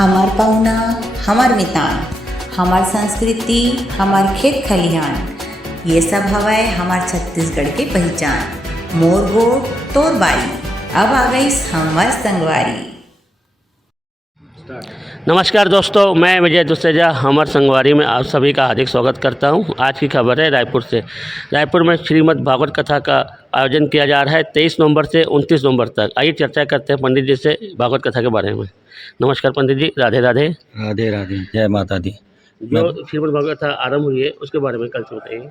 हमार पहुना, हमार मितान, हमार संस्कृति, हमार खेत खलिहान, ये सब हवाए हमार छत्तीसगढ़ के पहचान। मोर गोट तोर बारी, अब आ गई हमार संगवारी। नमस्कार दोस्तों, मैं विजय दुसेजा हमर संगवारी में आप सभी का हार्दिक स्वागत करता हूं। आज की खबर है रायपुर से। रायपुर में श्रीमद् भागवत कथा का आयोजन किया जा रहा है 23 नवंबर से 29 नवंबर तक। आइए चर्चा करते हैं पंडित जी से भागवत कथा के बारे में। नमस्कार पंडित जी, राधे राधे। राधे राधे, जय माता दी। जो श्रीमद् भागवत कथा आरंभ हुई है उसके बारे में कल से बताइए।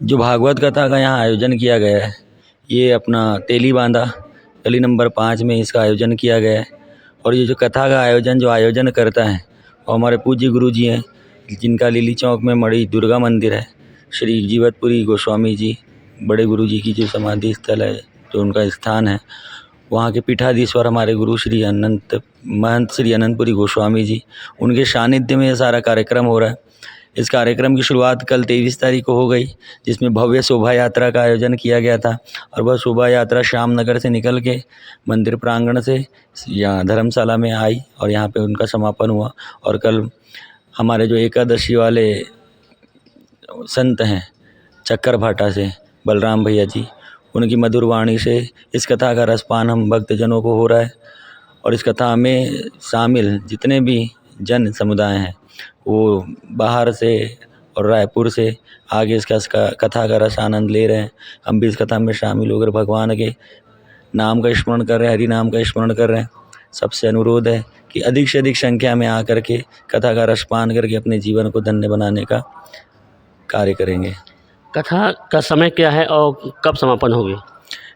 जो भागवत कथा का यहाँ आयोजन किया गया है, ये अपना तेली बांधा गली नंबर 5 में इसका आयोजन किया गया है। और ये जो कथा का आयोजन करता है वो हमारे पूज्य गुरु जी हैं, जिनका लिली चौक में मड़ी दुर्गा मंदिर है। श्री जीवतपुरी गोस्वामी जी, बड़े गुरु जी की जो समाधि स्थल है, जो उनका स्थान है, वहाँ के पीठाधीश्वर हमारे गुरु श्री महंत श्री अनंतपुरी गोस्वामी जी, उनके सानिध्य में ये सारा कार्यक्रम हो रहा है। इस कार्यक्रम की शुरुआत कल 23 तारीख को हो गई, जिसमें भव्य शोभा यात्रा का आयोजन किया गया था। और वह शोभा यात्रा श्याम नगर से निकल के मंदिर प्रांगण से यहाँ धर्मशाला में आई और यहाँ पे उनका समापन हुआ। और कल हमारे जो एकादशी वाले संत हैं चक्कर भाटा से बलराम भैया जी, उनकी मधुर वाणी से इस कथा का रसपान हम भक्तजनों को हो रहा है। और इस कथा में शामिल जितने भी जन समुदाय हैं वो बाहर से और रायपुर से आगे इसका कथा का रस आनंद ले रहे हैं। हम भी इस कथा में शामिल होकर भगवान के नाम का स्मरण कर रहे हैं, हरि नाम का स्मरण कर रहे हैं। सबसे अनुरोध है कि अधिक से अधिक संख्या में आकर के कथा का रसपान करके अपने जीवन को धन्य बनाने का कार्य करेंगे। कथा का समय क्या है और कब समापन होगी?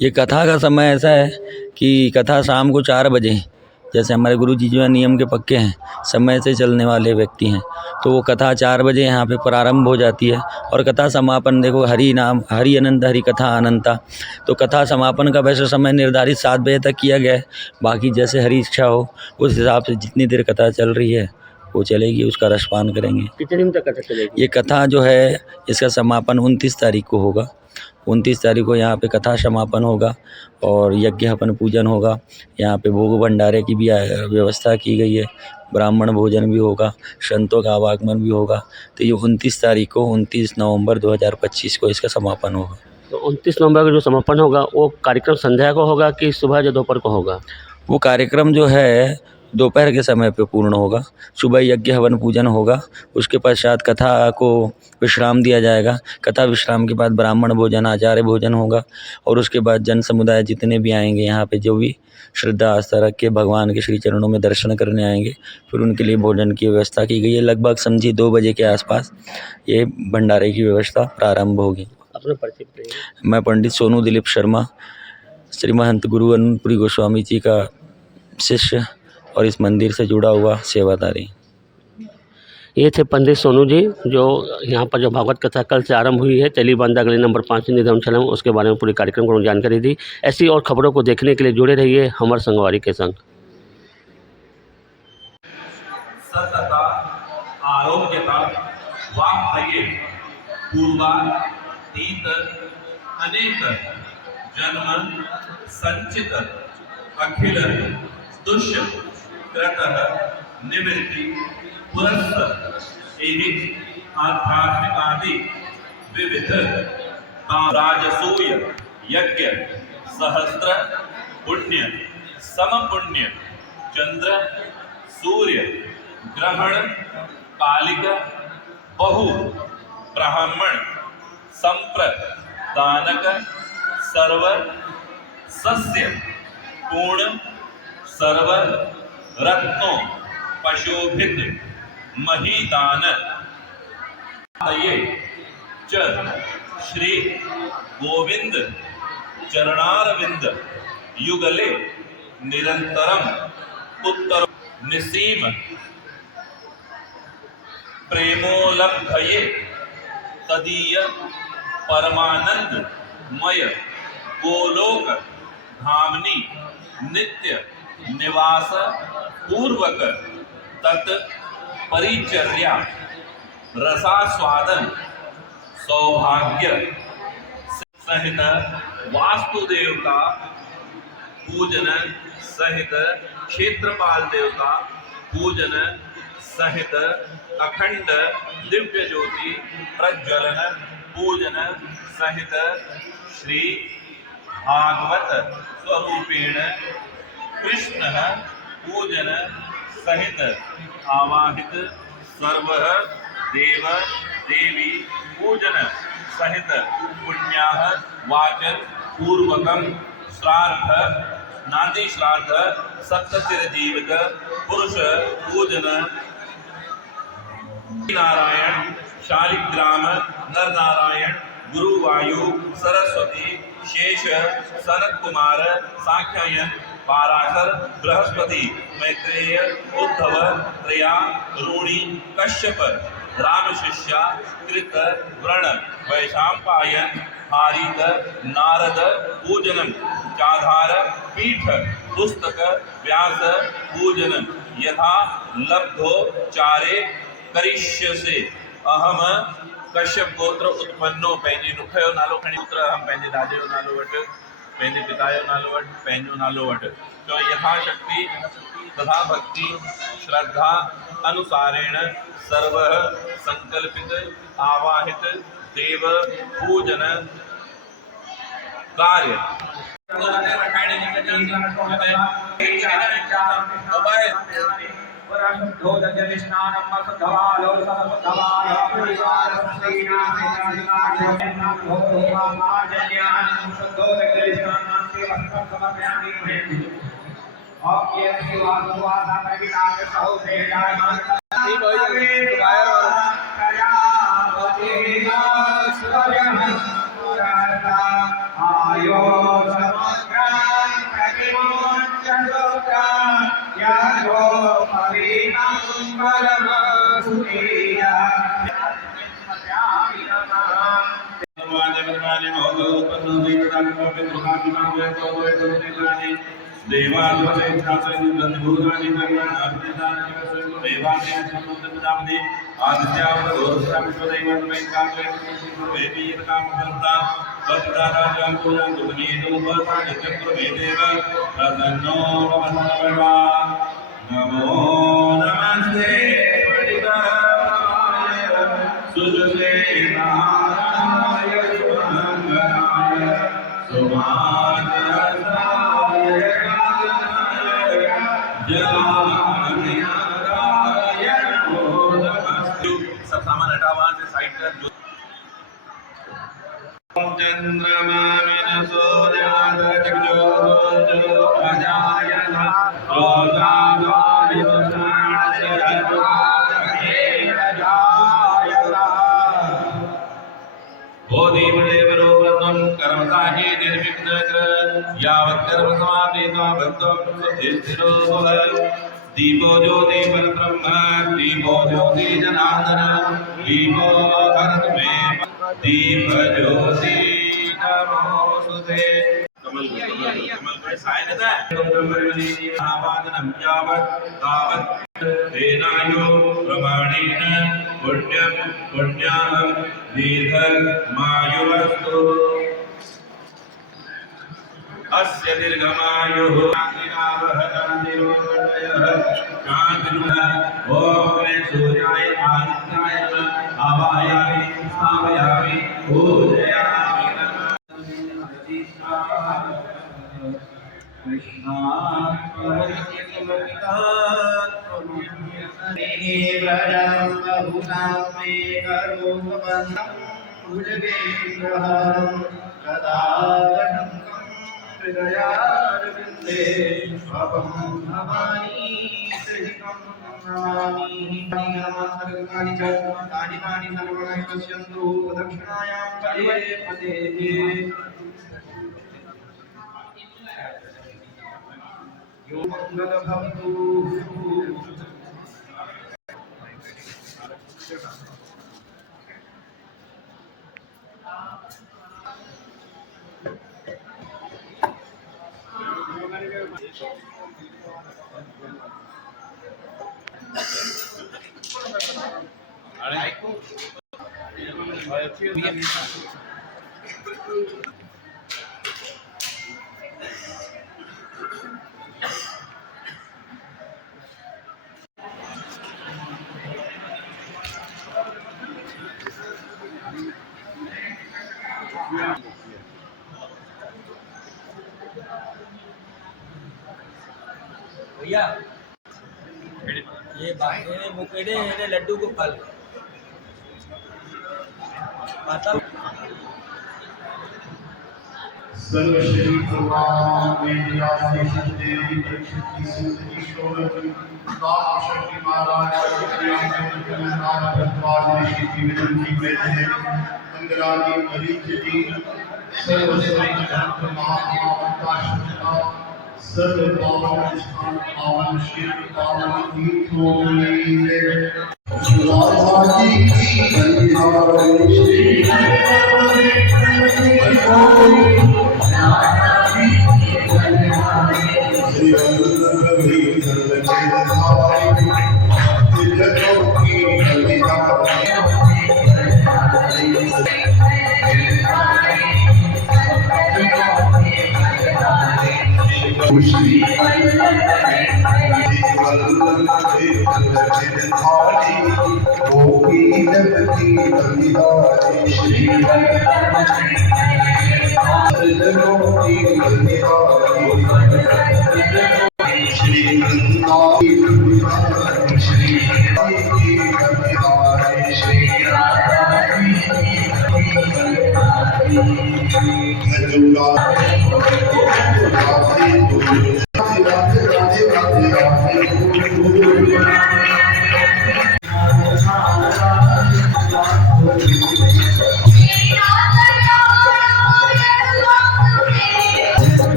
ये कथा का समय ऐसा है कि कथा शाम को 4 बजे, जैसे हमारे गुरु जी जो है नियम के पक्के हैं, समय से चलने वाले व्यक्ति हैं, तो वो कथा 4 बजे यहाँ पे प्रारंभ हो जाती है। और कथा समापन देखो, हरि नाम हरि अनंत हरि कथा अनंता, तो कथा समापन का वैसे समय निर्धारित 7 बजे तक किया गया है। बाकी जैसे हरि इच्छा हो उस हिसाब से जितनी देर कथा चल रही है वो चलेगी, उसका रसपान करेंगे। कितने दिन तक कथा चलेगी? ये कथा जो है इसका समापन 29 तारीख को होगा। 29 तारीख को यहाँ पे कथा समापन होगा और यज्ञ हवन पूजन होगा। यहाँ पे भोग भंडारे की भी व्यवस्था की गई है, ब्राह्मण भोजन भी होगा, संतों का आवागमन भी होगा। तो ये 29 तारीख को 29 नवंबर 2025 को इसका समापन होगा। तो 29 नवंबर को जो समापन होगा वो कार्यक्रम संध्या को होगा कि सुबह या दोपहर को होगा? वो कार्यक्रम जो है दोपहर के समय पे पूर्ण होगा। सुबह यज्ञ हवन पूजन होगा, उसके पश्चात कथा को विश्राम दिया जाएगा। कथा विश्राम के बाद ब्राह्मण भोजन, आचार्य भोजन होगा। और उसके बाद जन समुदाय जितने भी आएंगे यहाँ पे, जो भी श्रद्धा आस्था रख के भगवान के श्री चरणों में दर्शन करने आएंगे, फिर उनके लिए भोजन की व्यवस्था की गई है। लगभग समझिए 2 बजे के आसपास ये भंडारे की व्यवस्था प्रारंभ होगी। अपना परिचय बताइए। मैं पंडित सोनू दिलीप शर्मा, श्री महंत गुरु अनंतपुरी गोस्वामी जी का शिष्य और इस मंदिर से जुड़ा हुआ सेवादारी। ये थे पंडित सोनू जी, जो यहाँ पर जो भागवत कथा कल से आरंभ हुई है तेली बांधा गली नंबर 5 धर्मशाला में, उसके बारे में पूरे कार्यक्रम को जानकारी दी। ऐसी और खबरों को देखने के लिए जुड़े रहिए हमारे संगवारी के संग। सतता आरोग्यता वाक्पये पूर्वातीत अनेक जन्म संचित अखिल दुष्य क्रतः निवृत्ति पुरस्सर एहि आध्यात्मिक आदि विविध राजसूय यज्ञ सहस्त्र पुण्य समपुण्य चंद्र सूर्य ग्रहण कालिक बहु ब्राह्मण संप्रदानक सर्व सस्य पूर्ण सर्व रत्नों पशुभित महीदान ये च श्री गोविंद चरणारविंद युगले निरंतरम उत्तर निसीम प्रेमोलब्धये तदीय परमानंदमय गोलोक धामनी नित्य निवास पूर्वक तत् परिचर्या रसास्वादन सौभाग्य सहित वास्तु देवता पूजन सहित क्षेत्रपाल देवता पूजन सहित अखंड दिव्य ज्योति प्रज्वलन पूजन सहित श्री भागवत स्वरूपेण कृष्ण पूजन सहित आवाहित सर्व देव देवी पूजन सहित पुण्याः वाचन पूर्वकम श्राद्ध नांदी श्राद्ध सप्ततिर जीवित पुरुष पूजन नारायण शालिग्राम नर नारायण गुरुवायु सरस्वती शेष सनत कुमार साख्यायन पाराशर बृहस्पति मैत्रेय उद्धव त्रया रूणी कश्यप राम शिष्या कृत व्रण वैशांपायन हारित नारद पूजनम चाधार पीठ पुस्तक व्यास पूजनम यथा लब्धो चारे करिष्यसे अहम कश्यप गोत्र उत्पन्नो पंहिंजी नुखयो नालो खणी पुत्र हम पंहिंजे दादे जो नालो वट पंहिंजे पिता जो नालो वट पंहिंजो नालो वट तो यथाशक्ति तथा भक्ति श्रद्धा अनुसारेण सर्व संकल्पित आवाहित देव पूजन कार्य आयो समग्रं प्रतिमोच्चलोकं यागो परिणं बलमसुरीया नमो नमस्ते सुजते नाराय सुमंगलाय सुमानसाय जयाय नमो नमस्ते। सब सामान हटावा से साइड कर जो चंद्रमा में सूर्याद जो अजायन रोजादारि बोधिदेवरोगं कर्मसाहि निर्विघ्नकर यावत् कर्म समाप्तित्वा भक्तो स्थिरो भव। दीपो ज्योति परब्रह्म दीपो ज्योति जनार्दन दीपो भरत मे दीप ज्योति नमोस्तुते। कमल पर साय नदा आवादनम यावत् तावत् तेनायो प्रमाणेन पुण्यं पुण्याहं दीर्घमायुरस्तु। अस्य दीर्घमायुः शान्तिर्भवतु। ओम सूर्याय आदित्याय नमः आवाहयामि स्थापयामि पूजयामि हृदयारविन्दे स्वपं भवानी सहितं नमामि। नमस्काराणि च तानि सर्वाणि पश्यन्तु दक्षिणायां पदे पदे यो मंगल भवतु। भैया ये मुकेड़े लड्डू गोपाल माता सर्वश्री भगवान वेदव्यास देवी परीक्षित ईश्वर शक्ति महाराज विनंती करते हैं अंगराजी मरीज जी सर्वश्री भक्त महात्मा सर्व पावन स्थान पावन श्री पावन तीर्थों राधाजी की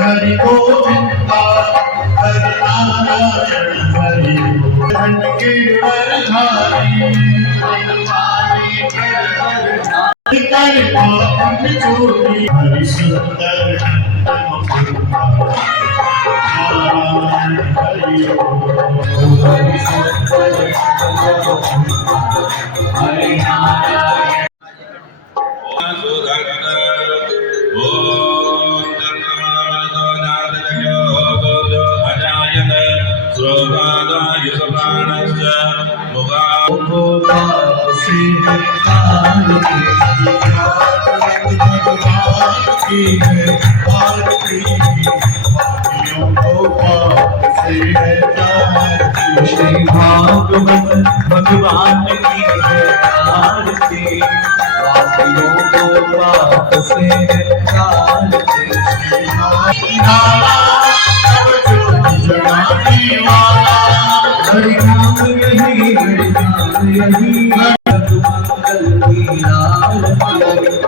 हरि गोविंदा हरि नारायण हरि खंड के वरधारी हरि सुंदर हरि नारायण श्री भागवत भगवान की है आरती पापियों को पाप से निकालते हरि नाम यही हरि नाम यही मंगल की आरती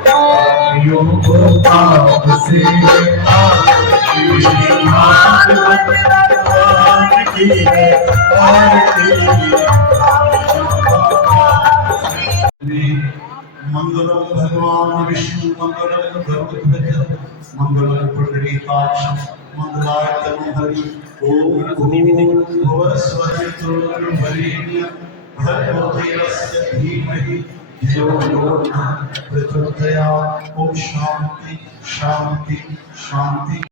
पापियों को पाप से निकालते श्री भागवत भगवान की है मंगलम भगवान विष्णु मंगलम गरुड़ध्वज मंगलम पुंडरीकाक्ष मंगलाय तनोहरि ओम भुवः स्वस्तिर्वरेण्य भर्गो देवस्य धीमहि धियो यो नः प्रचोदयात्। ओम शांति शांति शांति।